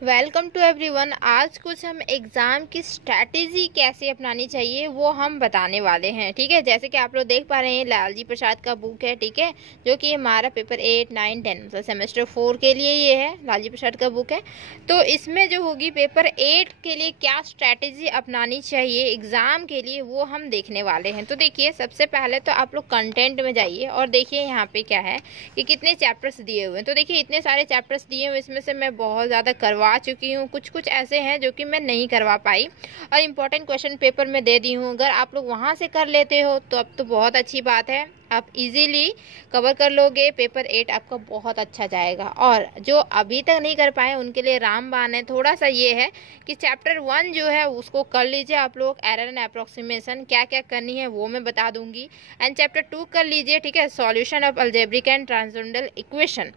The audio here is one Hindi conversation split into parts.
Welcome to everyone. आज कुछ हम एग्ज़ाम की स्ट्रैटेजी कैसे अपनानी चाहिए वो हम बताने वाले हैं। ठीक है, जैसे कि आप लोग देख पा रहे हैं लालजी प्रसाद का बुक है। ठीक है, जो कि हमारा पेपर 8, 9, 10 मतलब सेमेस्टर 4 के लिए ये है, लालजी प्रसाद का बुक है। तो इसमें जो होगी पेपर 8 के लिए क्या स्ट्रैटेजी अपनानी चाहिए एग्ज़ाम के लिए वो हम देखने वाले हैं। तो देखिए, सबसे पहले तो आप लोग कंटेंट में जाइए और देखिए यहाँ पे क्या है कि कितने चैप्टर्स दिए हुए हैं। तो देखिए इतने सारे चैप्टर्स दिए हुए, इसमें से मैं बहुत ज़्यादा करवा चुकी हूँ, कुछ कुछ ऐसे हैं जो कि मैं नहीं करवा पाई और इम्पोर्टेंट क्वेश्चन पेपर में दे दी हूँ। अगर आप लोग वहाँ से कर लेते हो तो अब तो बहुत अच्छी बात है, आप इजीली कवर कर लोगे। पेपर 8 आपका बहुत अच्छा जाएगा। और जो अभी तक नहीं कर पाए उनके लिए रामबाण है, थोड़ा सा ये है कि चैप्टर 1 जो है उसको कर लीजिए आप लोग। एरर एंड अप्रोक्सीमेशन क्या क्या करनी है वो मैं बता दूंगी। एंड चैप्टर 2 कर लीजिए। ठीक है, solution of algebraic and transcendental equation.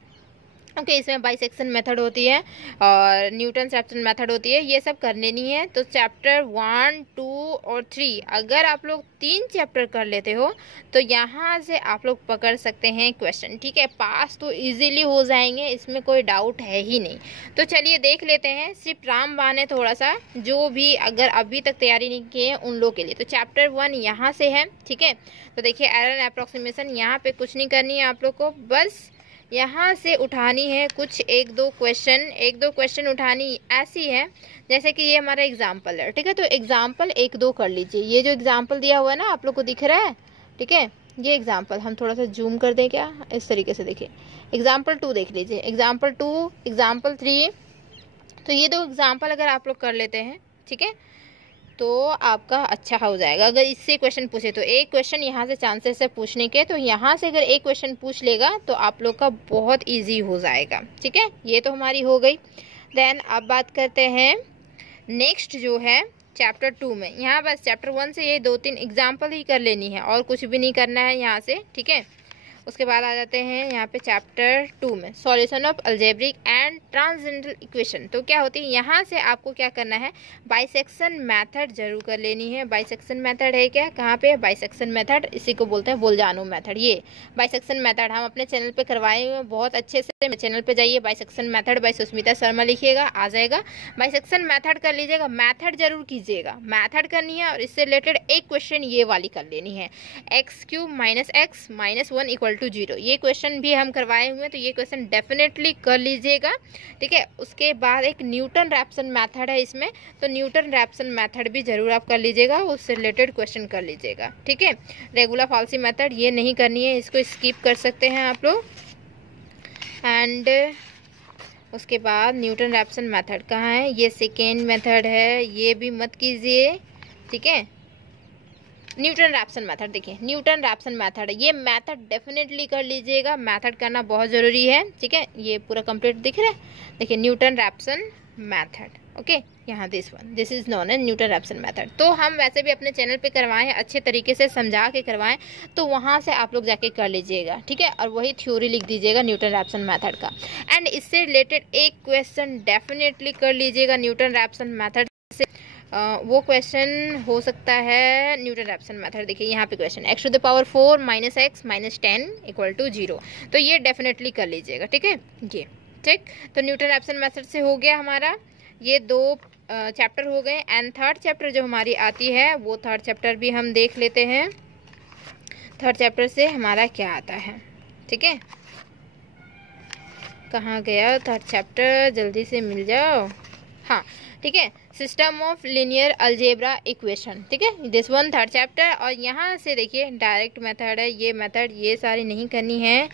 Okay, इसमें बाइसेक्शन मेथड होती है और न्यूटन रैप्सन मेथड होती है, ये सब करने नहीं है। तो चैप्टर 1, 2 और 3 अगर आप लोग 3 चैप्टर कर लेते हो तो यहाँ से आप लोग पकड़ सकते हैं क्वेश्चन। ठीक है, पास तो इजीली हो जाएंगे, इसमें कोई डाउट है ही नहीं। तो चलिए देख लेते हैं। सिर्फ रामबाण है थोड़ा सा, जो भी अगर अभी तक तैयारी नहीं की है उन लोग के लिए। तो चैप्टर 1 यहाँ से है। ठीक है, तो देखिए एरर एंड अप्रोक्सीमेशन, यहाँ पे कुछ नहीं करनी है आप लोग को, बस यहाँ से उठानी है कुछ एक दो क्वेश्चन उठानी ऐसी है जैसे कि ये हमारा एग्जाम्पल है। ठीक है, तो एग्जाम्पल 1, 2 कर लीजिए। ये जो एग्जाम्पल दिया हुआ है ना, आप लोग को दिख रहा है। ठीक है, ये एग्जाम्पल हम थोड़ा सा जूम कर दें क्या, इस तरीके से देखिए। एग्जाम्पल 2 देख लीजिए, एग्जाम्पल 2, एग्जाम्पल 3। तो ये 2 एग्जाम्पल अगर आप लोग कर लेते हैं, ठीक है, तो आपका अच्छा हो जाएगा। अगर इससे क्वेश्चन पूछे तो एक क्वेश्चन यहाँ से चांसेस है पूछने के, तो यहाँ से अगर एक क्वेश्चन पूछ लेगा तो आप लोग का बहुत इजी हो जाएगा। ठीक है, ये तो हमारी हो गई। देन अब बात करते हैं नेक्स्ट जो है चैप्टर 2 में। यहाँ बस चैप्टर 1 से ये 2-3 एग्जाम्पल ही कर लेनी है और कुछ भी नहीं करना है यहाँ से। ठीक है, उसके बाद आ जाते हैं यहाँ पे चैप्टर 2 में, solution of algebraic and transcendental equation. तो क्या होती है, यहाँ से आपको क्या करना है, बाइसेक्शन मेथड जरूर कर लेनी है। बाइसेक्शन मेथड है क्या, कहाँ पे, बाइसेक्शन मेथड, इसी को बोलते हैं बोल्जानो मेथड। ये बाइसेक्शन मेथड हम अपने चैनल पे करवाए हुए हैं बहुत अच्छे से। चैनल पे जाइए, bisection method by Sushmita Sharma लिखिएगा, आ जाएगा। बाइसेक्शन मेथड कर लीजिएगा, मेथड जरूर कीजिएगा, मेथड करनी है। और इससे रिलेटेड एक क्वेश्चन ये वाली कर लेनी है, x³ - x - 1 = 0। ये क्वेश्चन भी हम करवाए हुए हैं, तो ये क्वेश्चन डेफिनेटली कर लीजिएगा। ठीक है, उसके बाद एक न्यूटन रैप्सन मेथड है इसमें, तो न्यूटन रैप्सन मेथड भी जरूर आप कर लीजिएगा, उससे रिलेटेड क्वेश्चन कर लीजिएगा। ठीक है, रेगुलर फॉल्सी मेथड ये नहीं करनी है, इसको स्किप कर सकते हैं आप लोग। एंड उसके बाद न्यूटन रैप्सन मेथड कहाँ है, ये सेकेंड मेथड है, ये भी मत कीजिए। ठीक है, न्यूटन रैप्सन मेथड, देखिए न्यूटन रैप्सन मेथड, ये मेथड डेफिनेटली कर लीजिएगा, मेथड करना बहुत ज़रूरी है। ठीक है, ये पूरा कंप्लीट दिख रहा है, देखिए न्यूटन रैप्सन मेथड। ओके, यहाँ this is known as Newton Raphson method. तो हम वैसे भी अपने चैनल पे करवाएं हैं, अच्छे तरीके से समझा के करवाएं, तो वहाँ से आप लोग जाके कर लीजिएगा। ठीक है, और वही थ्योरी लिख दीजिएगा न्यूटन रैप्सन मेथड का। एंड इससे रिलेटेड एक क्वेश्चन डेफिनेटली कर लीजिएगा न्यूटन रैप्सन मेथड से। वो क्वेश्चन हो सकता है न्यूटन रैप्सन मेथड, देखिए यहाँ पे क्वेश्चन x⁴ - x - 10 = 0। तो ये डेफिनेटली कर लीजिएगा। ठीक है, ये ठीक। तो न्यूटन रैप्सन मेथड से हो गया हमारा, ये 2 चैप्टर हो गए। एंड थर्ड चैप्टर जो हमारी आती है, वो थर्ड चैप्टर भी हम देख लेते हैं। थर्ड चैप्टर से हमारा क्या आता है, ठीक है, कहाँ गया थर्ड चैप्टर, जल्दी से मिल जाओ। हाँ, ठीक है, system of linear algebra equation. ठीक है, दिस वन थर्ड चैप्टर। और यहाँ से देखिए डायरेक्ट मेथड है, ये मेथड ये सारी नहीं करनी है।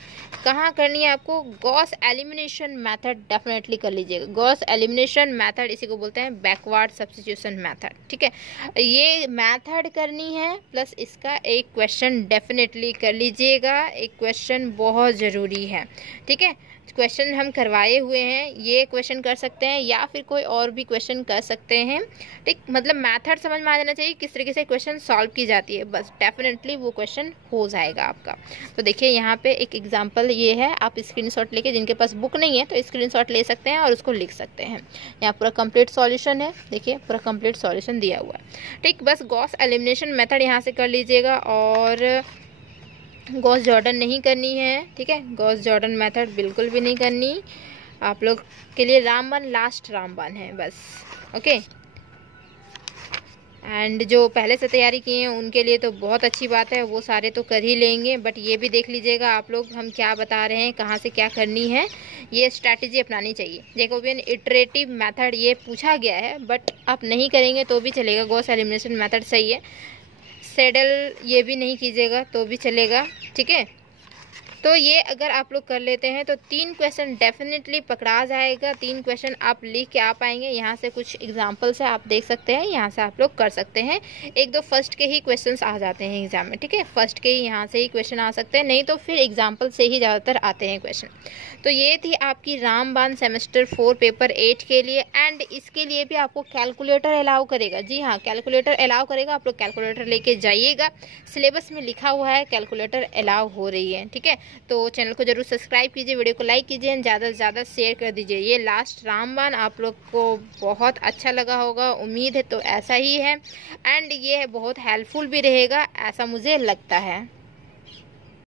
कहाँ करनी है आपको, गॉस एलिमिनेशन मेथड डेफिनेटली कर लीजिएगा। गॉस एलिमिनेशन मेथड इसी को बोलते हैं बैकवर्ड सब्स्टिट्यूशन मेथड। ठीक है, ये मेथड करनी है, प्लस इसका एक क्वेश्चन डेफिनेटली कर लीजिएगा, एक क्वेश्चन बहुत ज़रूरी है। ठीक है, क्वेश्चन हम करवाए हुए हैं, ये क्वेश्चन कर सकते हैं या फिर कोई और भी क्वेश्चन कर सकते हैं। ठीक, मतलब मेथड समझ में आ जाना चाहिए किस तरीके से क्वेश्चन सॉल्व की जाती है, बस डेफिनेटली वो क्वेश्चन हो जाएगा आपका। तो देखिए यहाँ पे एक एग्जांपल ये है, आप स्क्रीनशॉट लेके, जिनके पास बुक नहीं है तो स्क्रीनशॉट ले सकते हैं और उसको लिख सकते हैं। यहाँ पूरा कंप्लीट सॉल्यूशन है, देखिए पूरा कंप्लीट सॉल्यूशन दिया हुआ है। ठीक, बस गॉस एलिमिनेशन मेथड यहाँ से कर लीजिएगा और गॉस जॉर्डन नहीं करनी है। ठीक है, गॉस जॉर्डन मेथड बिल्कुल भी नहीं करनी। आप लोग के लिए रामबाण लास्ट रामबाण है बस। ओके, एंड जो पहले से तैयारी किए हैं उनके लिए तो बहुत अच्छी बात है, वो सारे तो कर ही लेंगे, बट ये भी देख लीजिएगा आप लोग हम क्या बता रहे हैं, कहाँ से क्या करनी है, ये स्ट्रैटेजी अपनानी चाहिए। जैकोबियन इटरेटिव मेथड ये पूछा गया है, बट आप नहीं करेंगे तो भी चलेगा, गॉस एलिमिनेशन मेथड सही है। सेडल ये भी नहीं कीजिएगा तो भी चलेगा, ठीक है। तो ये अगर आप लोग कर लेते हैं तो 3 क्वेश्चन डेफिनेटली पकड़ा जाएगा, 3 क्वेश्चन आप लिख के आ पाएंगे। यहाँ से कुछ एग्जांपल्स है आप देख सकते हैं, यहाँ से आप लोग कर सकते हैं। 1-2 फर्स्ट के ही क्वेश्चंस आ जाते हैं एग्जाम में, ठीक है, फर्स्ट के ही यहाँ से ही क्वेश्चन आ सकते हैं, नहीं तो फिर एग्जाम्पल से ही ज़्यादातर आते हैं क्वेश्चन। तो ये थी आपकी रामबाण सेमेस्टर 4 पेपर 8 के लिए। एंड इसके लिए भी आपको कैलकुलेटर अलाउ करेगा, जी हाँ कैलकुलेटर अलाउ करेगा, आप लोग कैलकुलेटर लेके जाइएगा, सिलेबस में लिखा हुआ है कैलकुलेटर अलाउ हो रही है, ठीक है। तो चैनल को जरूर सब्सक्राइब कीजिए, वीडियो को लाइक कीजिए, ज़्यादा से ज़्यादा शेयर कर दीजिए। ये लास्ट रामबाण आप लोग को बहुत अच्छा लगा होगा, उम्मीद है तो ऐसा ही है, एंड ये बहुत हेल्पफुल भी रहेगा ऐसा मुझे लगता है।